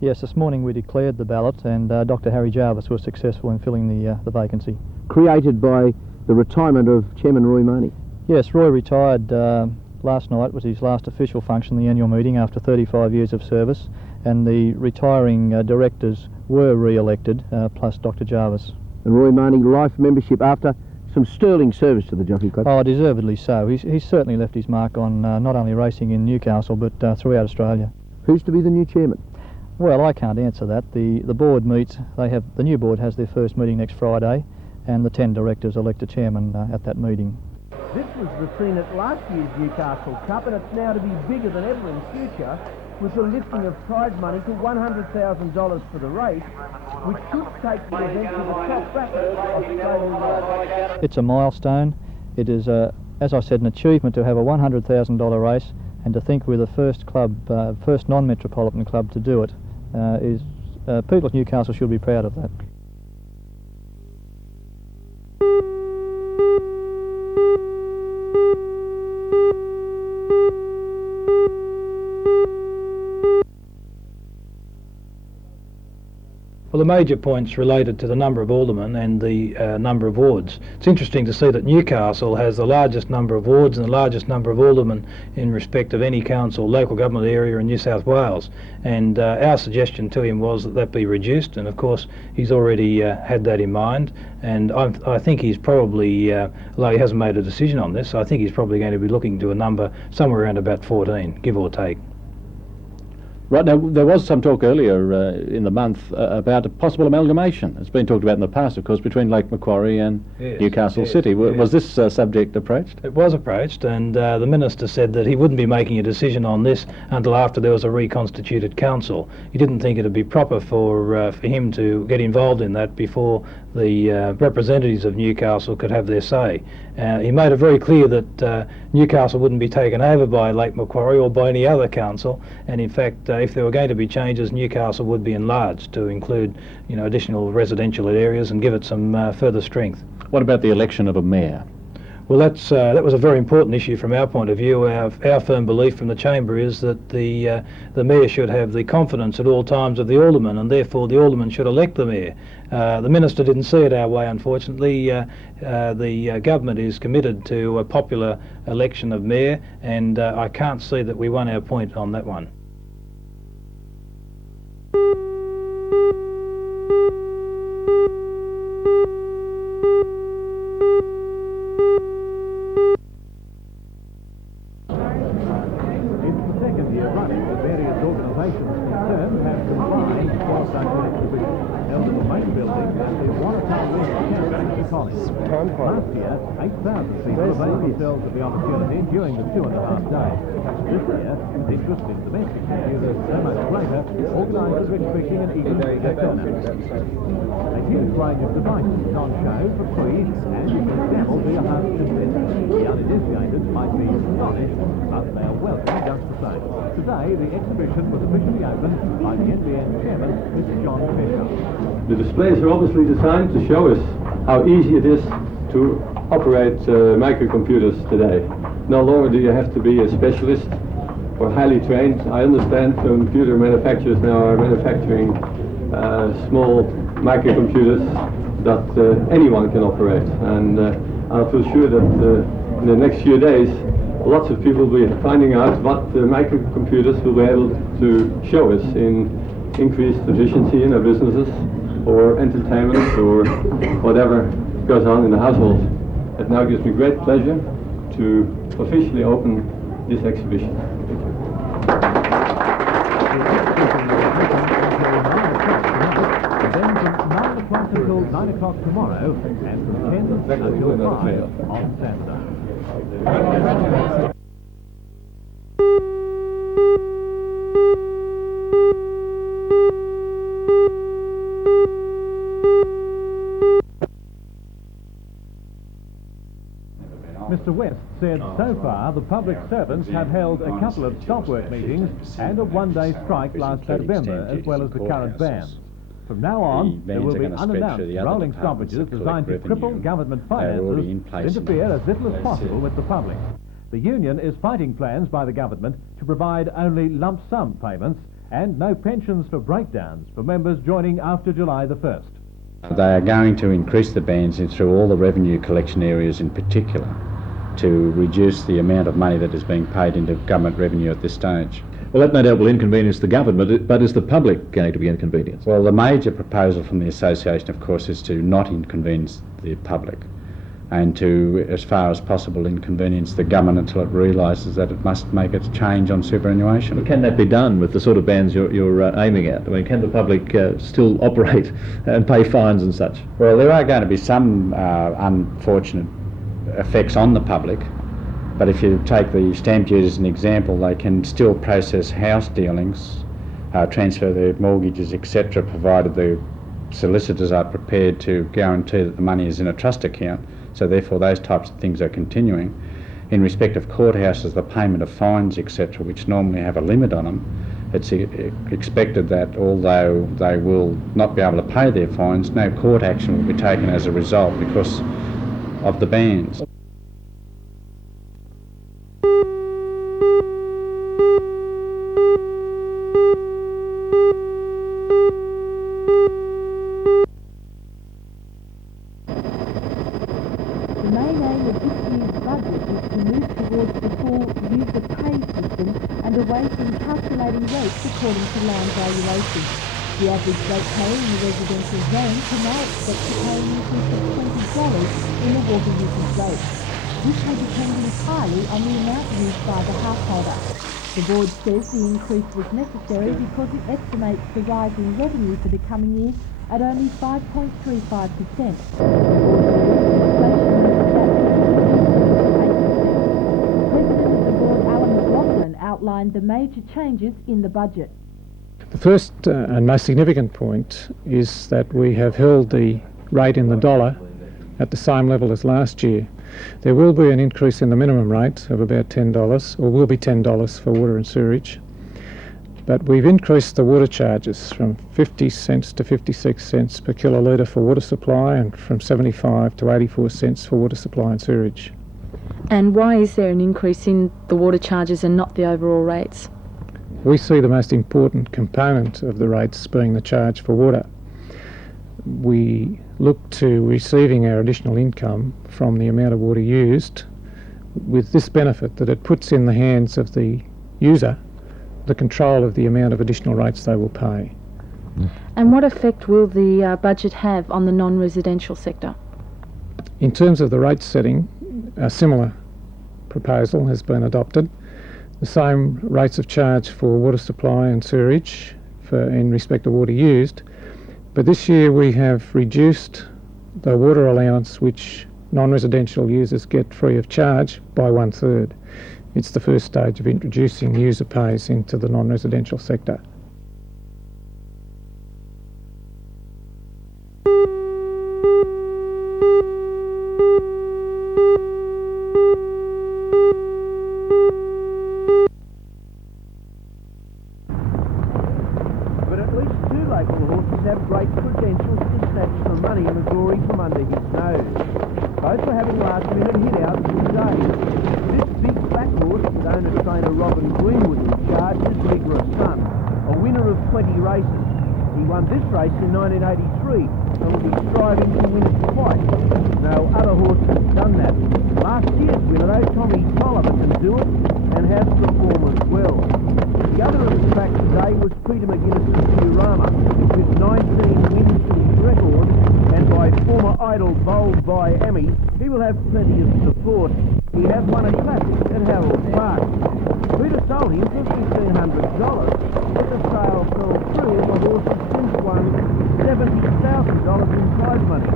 Yes, this morning we declared the ballot, and Dr. Harry Jarvis was successful in filling the vacancy. Created by the retirement of Chairman Roy Marnie. Yes, Roy retired last night, was his last official function, the annual meeting, after 35 years of service, and the retiring directors were re-elected, plus Dr. Jarvis. And Roy Marnie, life membership after some sterling service to the Jockey Club. Oh, deservedly so. He's certainly left his mark on not only racing in Newcastle, but throughout Australia. Who's to be the new chairman? Well, I can't answer that. The board meets, the new board has their first meeting next Friday, and the 10 directors elect a chairman at that meeting. This was the scene at last year's Newcastle Cup, and it's now to be bigger than ever in future, with the lifting of prize money to $100,000 for the race, which should take the event to the top bracket of Australian. It's a milestone. It is, as I said, an achievement to have a $100,000 race, and to think we're the first club, first non-metropolitan club to do it. People at Newcastle should be proud of that. Well, the major points related to the number of aldermen and the number of wards. It's interesting to see that Newcastle has the largest number of wards and the largest number of aldermen in respect of any council, local government area in New South Wales. And our suggestion to him was that that be reduced, and of course he's already had that in mind. And I think he's probably, although he hasn't made a decision on this, I think he's probably going to be looking to a number somewhere around about 14, give or take. Right, now there was some talk earlier in the month about a possible amalgamation. It's been talked about in the past, of course, between Lake Macquarie and Newcastle City. Was this subject approached? It was approached, and the Minister said that he wouldn't be making a decision on this until after there was a reconstituted council. He didn't think it would be proper for him to get involved in that before the representatives of Newcastle could have their say. He made it very clear that Newcastle wouldn't be taken over by Lake Macquarie or by any other council, and in fact if there were going to be changes, Newcastle would be enlarged to include, additional residential areas and give it some further strength. What about the election of a mayor? Well, that was a very important issue from our point of view. Our firm belief from the chamber is that the mayor should have the confidence at all times of the aldermen, and therefore the aldermen should elect the mayor. The minister didn't see it our way, unfortunately. The government is committed to a popular election of mayor, and I can't see that we won our point on that one. Last year, 8,000 people availed themselves of the opportunity during the 2.5 days. This year, the interest in domestic issues is so much greater, organisers are expecting an even bigger turnout. A huge range of devices is on show for free, and you can dabble via home contest. The uninitiated might be astonished, but they are welcome just the same. Today, the exhibition was officially opened by the NBN chairman, Mr. John Fisher. The displays are obviously designed to show us how easy it is to operate microcomputers today. No longer do you have to be a specialist or highly trained. I understand computer manufacturers now are manufacturing small microcomputers that anyone can operate, and I feel sure that in the next few days lots of people will be finding out what the microcomputers will be able to show us in increased efficiency in our businesses, or entertainment, or whatever goes on in the household. It now gives me great pleasure to officially open this exhibition. Then from 9 o'clock until 9 o'clock tomorrow, and from 10 until 5 on Saturday. Mr. West said so far the public servants have held a couple of stop work meetings and a one-day strike last November, as well as the current ban. From now on, there bans will are be going to spread unannounced through the other rolling departments stoppages that designed to collect cripple revenue. government They're already in finances place and interfere as little as That's possible it. with the public. The union is fighting plans by the government to provide only lump sum payments and no pensions for breakdowns for members joining after July the 1st. They are going to increase the bans through all the revenue collection areas in particular to reduce the amount of money that is being paid into government revenue at this stage. Well, that no doubt will inconvenience the government, but is the public going to be inconvenienced? Well, the major proposal from the association, of course, is to not inconvenience the public and to, as far as possible, inconvenience the government until it realises that it must make its change on superannuation. But can that be done with the sort of bans you're aiming at? I mean, can the public still operate and pay fines and such? Well, there are going to be some unfortunate effects on the public, but if you take the stamp duty as an example, they can still process house dealings, transfer their mortgages, etc., provided the solicitors are prepared to guarantee that the money is in a trust account. So therefore those types of things are continuing. In respect of courthouses, the payment of fines, etc., which normally have a limit on them, it's expected that although they will not be able to pay their fines, no court action will be taken as a result because of the bans. The main aim of this year's budget is to move towards the full user pay system and away from calculating rates according to land valuation. The average rate payer in the residential zone can now expect to pay an increase of $20 in the water usage rate. This will depend entirely on the amount used by the householder. The board says the increase was necessary because it estimates the rise in revenue for the coming year at only 5.35%. Outlined the major changes in the budget. The first and most significant point is that we have held the rate in the dollar at the same level as last year. There will be an increase in the minimum rate of about $10, or will be $10 for water and sewerage, but we've increased the water charges from 50 cents to 56 cents per kilolitre for water supply and from 75 to 84 cents for water supply and sewerage. And why is there an increase in the water charges and not the overall rates? We see the most important component of the rates being the charge for water. We look to receiving our additional income from the amount of water used with this benefit that it puts in the hands of the user the control of the amount of additional rates they will pay. And what effect will the budget have on the non-residential sector? In terms of the rate setting, a similar proposal has been adopted. The same rates of charge for water supply and sewerage in respect of water used, but this year we have reduced the water allowance which non-residential users get free of charge by 1/3. It's the first stage of introducing user pays into the non-residential sector. But at least two local horses have great credentials to snatch some money and the glory from under his nose. Both were having last-minute hit-outs today. This big black horse with owner-trainer Robin Greenwood in charge is Leaguer of Sun, a winner of 20 races. He won this race in 1983 and will be striving to win it twice. No other horse has done that. Last year's winner, though, Tommy Tolliver, can do it and has performed as well. The other of the track today was Peter McGuinness's Diorama, with 19 wins to his record, and by former idol bowled by Emmy, he will have plenty of support. He has won a classic at Harold Park. Peter sold him for $1,500, but the sale fell through and the horse has since won $70,000 in prize money.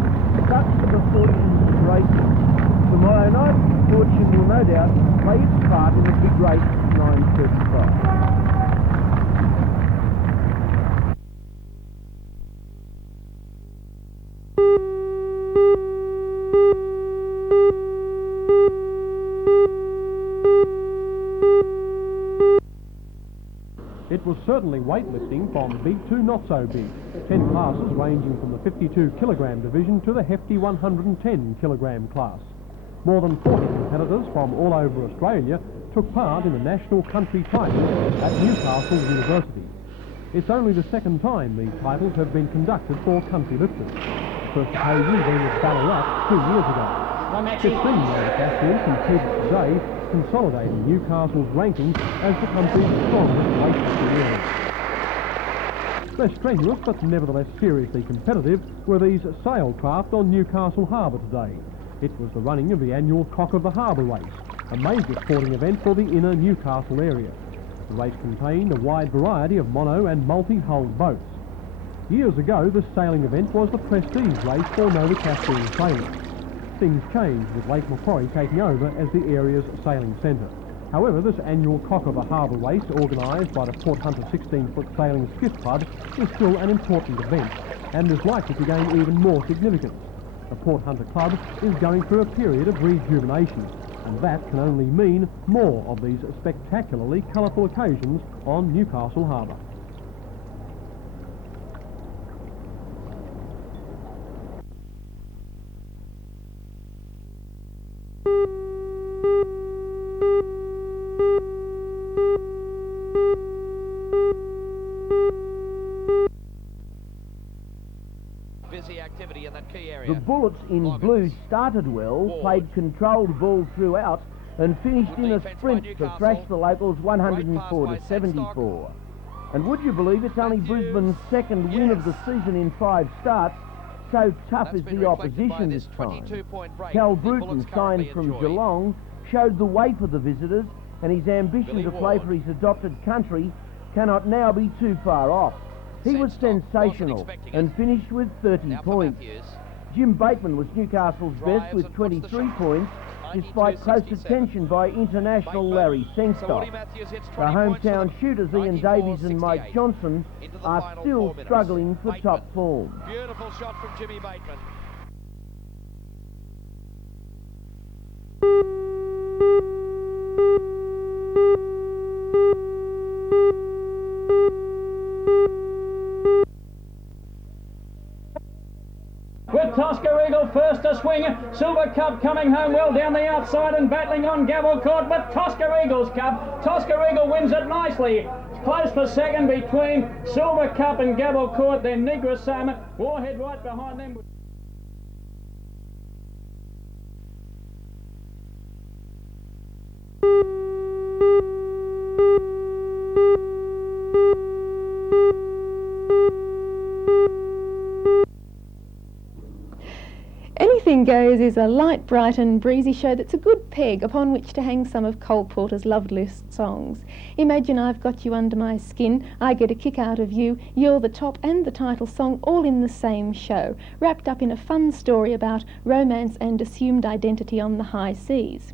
Such are the fortunes of racing. Tomorrow night, fortune will no doubt play its part in the big race at 9:35. It it was certainly weightlifting from big to not so big. 10 classes ranging from the 52 kilogram division to the hefty 110 kilogram class. More than 40 competitors from all over Australia took part in the national country titles at Newcastle University. It's only the second time these titles have been conducted for country lifters. The first occasion being at Ballarat 2 years ago. 15 Melbourne athletes competed today, consolidating Newcastle's ranking as the country's strongest weightlifting area. Less strenuous but nevertheless seriously competitive were these sailcraft on Newcastle Harbour today. It was the running of the annual Cock of the Harbour race, a major sporting event for the inner Newcastle area. The race contained a wide variety of mono and multi-hulled boats. Years ago, this sailing event was the prestige race for Nova Caspian sailors. Things changed with Lake Macquarie taking over as the area's sailing centre. However, this annual Cock of the Harbour race, organised by the Port Hunter 16-foot Sailing Skiff Club, is still an important event and is likely to gain even more significance. The Port Hunter Club is going through a period of rejuvenation, and that can only mean more of these spectacularly colourful occasions on Newcastle Harbour. Activity in that key area. The Bullets in blue started well, played controlled ball throughout, and finished in a sprint to thrash the locals 104 to 74. And would you believe it's only Brisbane's second win of the season in 5 starts? So tough is the opposition this time. Cal Bruton, signed from Geelong, showed the way for the visitors, and his ambition to play for his adopted country cannot now be too far off. He was sensational and finished with 30 points. Jim Bateman was Newcastle's best with 23 points, despite close attention by international Larry Sengstock. The hometown shooters Ian Davies and Mike Johnson are still struggling for top form. Beautiful shot from Jimmy Bateman. With Tosca Eagle first to swing, Silver Cup coming home well down the outside and battling on Gavel Court, but Tosca Eagle's Cup. Tosca Eagle wins it nicely. Close for second between Silver Cup and Gavel Court, then Negra Salmon, Warhead right behind them. Anything Goes is a light, bright and breezy show that's a good peg upon which to hang some of Cole Porter's loveliest songs. Imagine I've got you under my skin, I get a kick out of you, you're the top and the title song all in the same show, wrapped up in a fun story about romance and assumed identity on the high seas.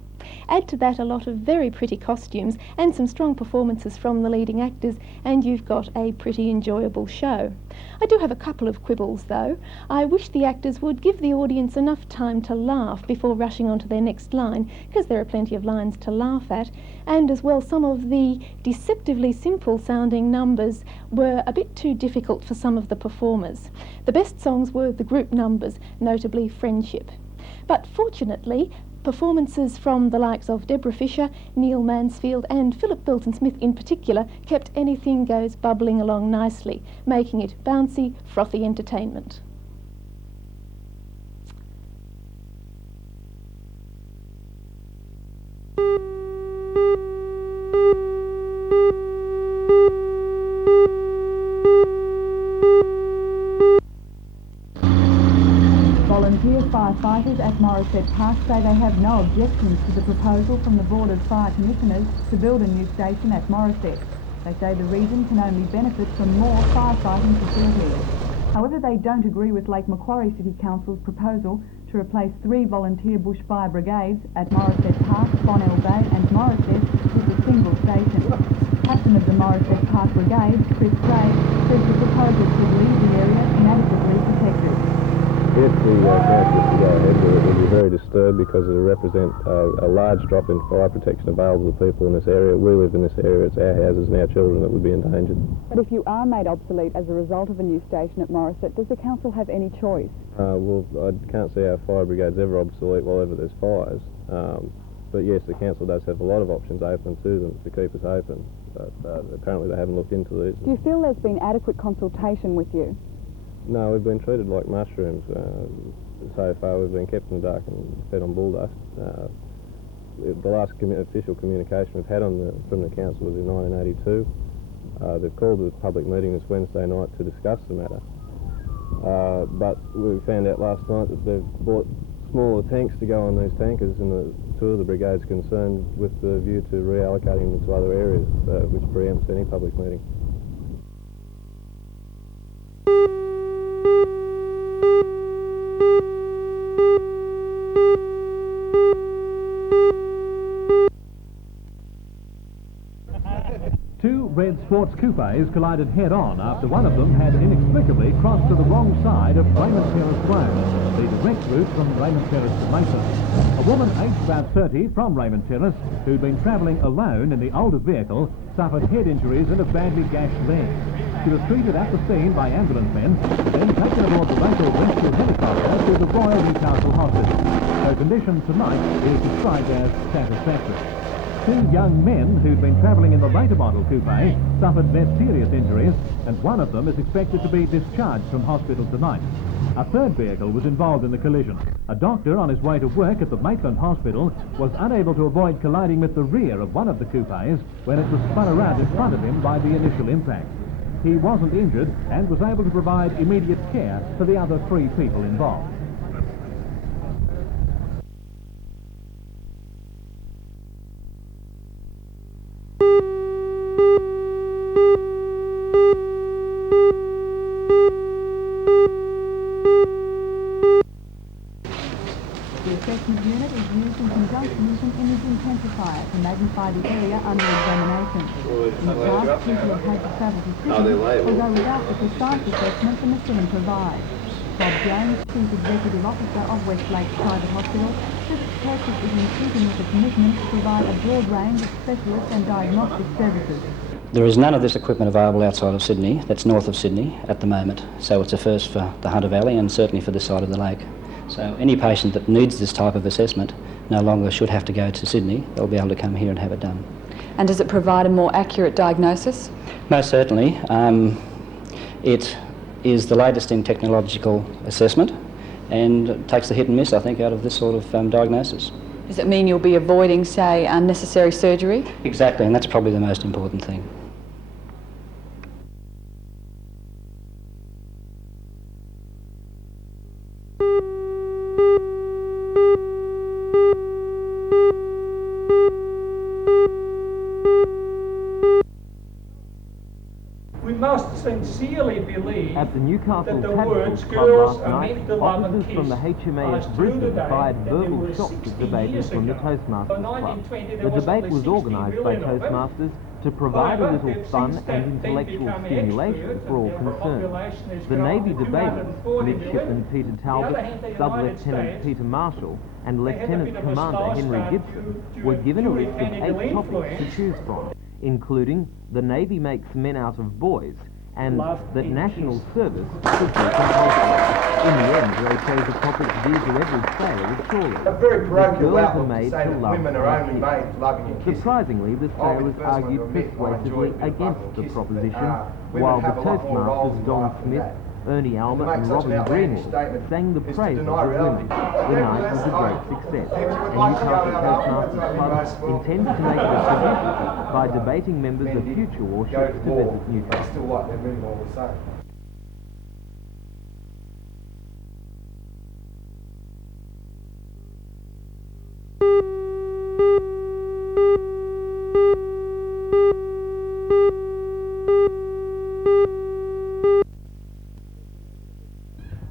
Add to that a lot of very pretty costumes and some strong performances from the leading actors, and you've got a pretty enjoyable show. I do have a couple of quibbles though. I wish the actors would give the audience enough time to laugh before rushing on to their next line, because there are plenty of lines to laugh at, and as well some of the deceptively simple sounding numbers were a bit too difficult for some of the performers. The best songs were the group numbers, notably Friendship. But fortunately, performances from the likes of Deborah Fisher, Neil Mansfield and Philip Bilton-Smith in particular kept Anything Goes bubbling along nicely, making it bouncy, frothy entertainment. Volunteer firefighters at Morisset Park say they have no objections to the proposal from the Board of Fire Commissioners to build a new station at Morisset. They say the region can only benefit from more firefighting facilities. However, they don't agree with Lake Macquarie City Council's proposal to replace 3 volunteer bushfire brigades at Morisset Park, Bonnell Bay and Morisset with a single station. Captain of the Morisset Park Brigade, Chris Strait, says the proposal could leave the area inadequately protected. If the council was to go ahead with it, we'd be very disturbed because it will represent a large drop in fire protection available to people in this area. We live in this area, it's our houses and our children that would be endangered. But if you are made obsolete as a result of a new station at Morisset, does the council have any choice? Well, I can't see our fire brigade's ever obsolete while ever there's fires. But yes, the council does have a lot of options open to them to keep us open, but apparently they haven't looked into these. Do you feel there's been adequate consultation with you? No, we've been treated like mushrooms. So far we've been kept in the dark and fed on bull dust. The last official communication we've had from the council was in 1982. They've called a public meeting this Wednesday night to discuss the matter. But we found out last night that they've bought smaller tanks to go on these tankers, and two of the brigades concerned with the view to reallocating them to other areas, which preempts any public meeting. Two red sports coupes collided head-on after one of them had inexplicably crossed to the wrong side of Raymond Terrace Road, the direct route from Raymond Terrace to Mason. A woman aged about 30 from Raymond Terrace, who'd been travelling alone in the older vehicle, suffered head injuries and a badly gashed leg. She was treated at the scene by ambulance men, then taken aboard the local rescue helicopter to the Royal Newcastle Hospital. Her condition tonight is described as satisfactory. Two young men who'd been travelling in the later model coupe suffered very serious injuries, and one of them is expected to be discharged from hospital tonight. A third vehicle was involved in the collision. A doctor on his way to work at the Maitland Hospital was unable to avoid colliding with the rear of one of the coupes when it was spun around in front of him by the initial impact. He wasn't injured and was able to provide immediate care for the other three people involved. To magnify the area under examination. In the past, people have had to travel to Sydney, although without the precise assessment the Macedon provides. Bob Jones, Chief Executive Officer of Westlake Private Hospital, says the purchase is in keeping with the commitment to provide a broad range of specialist and diagnostic services. There is none of this equipment available outside of Sydney, that's north of Sydney at the moment, so it's a first for the Hunter Valley and certainly for this side of the lake. So any patient that needs this type of assessment no longer should have to go to Sydney. They'll be able to come here and have it done. And does it provide a more accurate diagnosis? Most certainly. It is the latest in technological assessment and takes the hit and miss, I think, out of this sort of diagnosis. Does it mean you'll be avoiding, say, unnecessary surgery? Exactly, and that's probably the most important thing. We must sincerely believe at the Newcastle that the Tadpoles words Club girls last are night, meant to love and officers kiss from the HMAS are Brisbane true today fired than they verbal were shots at 60 debaters years from the ago. Toastmasters In Club. 1920 there The was debate only was 60 organised by million of them. Toastmasters to provide a However, little it fun seems and that intellectual they've become stimulation experts for all and their concerned. population has The grown Navy to debaters, 240 Midshipman million. Peter On the Talbot, other hand, the United Sub-Lieutenant States, Peter Marshall and they had a Lieutenant bit of a Commander star Henry stamp Gibson to were given a list of puritanical 8 topics to influence. choose from, including the Navy makes men out of boys and that national service should be compulsory. In the end, they chose a topic dear to every sailor with shoreless. A very parochial Girls are outlook to made say to that love women are and only kiss. made for loving and kissing. Surprisingly, the I'll be sailors the first one argued to admit I persuasively enjoy a bit of against loving the and proposition, kissing, women while the have a lot more roles Toastmasters in Don life than Smith, that. Ernie Alma To make and such an Robin outlandish Greenwood statement sang the is to praises deny of reality. women. The night was a great success, and Newcastle Toastmasters Club intends to make it a tradition by debating members of future warships to visit I Newcastle. still like them women all the same.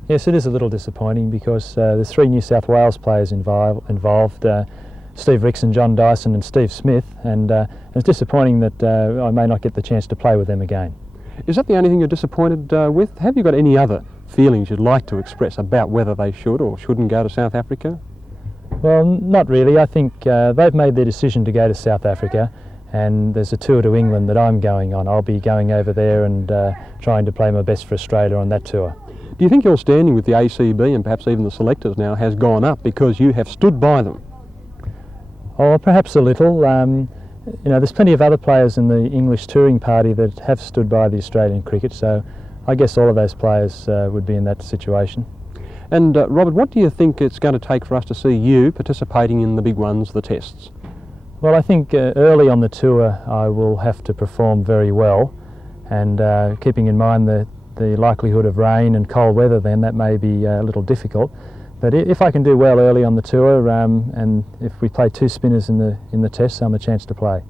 Yes, it is a little disappointing because there's 3 New South Wales players involved, Steve Rickson, John Dyson and Steve Smith, and it's disappointing that I may not get the chance to play with them again. Is that the only thing you're disappointed with? Have you got any other feelings you'd like to express about whether they should or shouldn't go to South Africa? Well, not really. I think they've made their decision to go to South Africa, and there's a tour to England that I'm going on. I'll be going over there and trying to play my best for Australia on that tour. Do you think your standing with the ACB and perhaps even the selectors now has gone up because you have stood by them? Oh, perhaps a little. You know, there's plenty of other players in the English touring party that have stood by the Australian cricket, so I guess all of those players would be in that situation. And Robert, what do you think it's going to take for us to see you participating in the big ones, the tests? Well, I think early on the tour I will have to perform very well, and keeping in mind the likelihood of rain and cold weather, then that may be a little difficult. But if I can do well early on the tour, and if we play two spinners in the test, I'm a chance to play.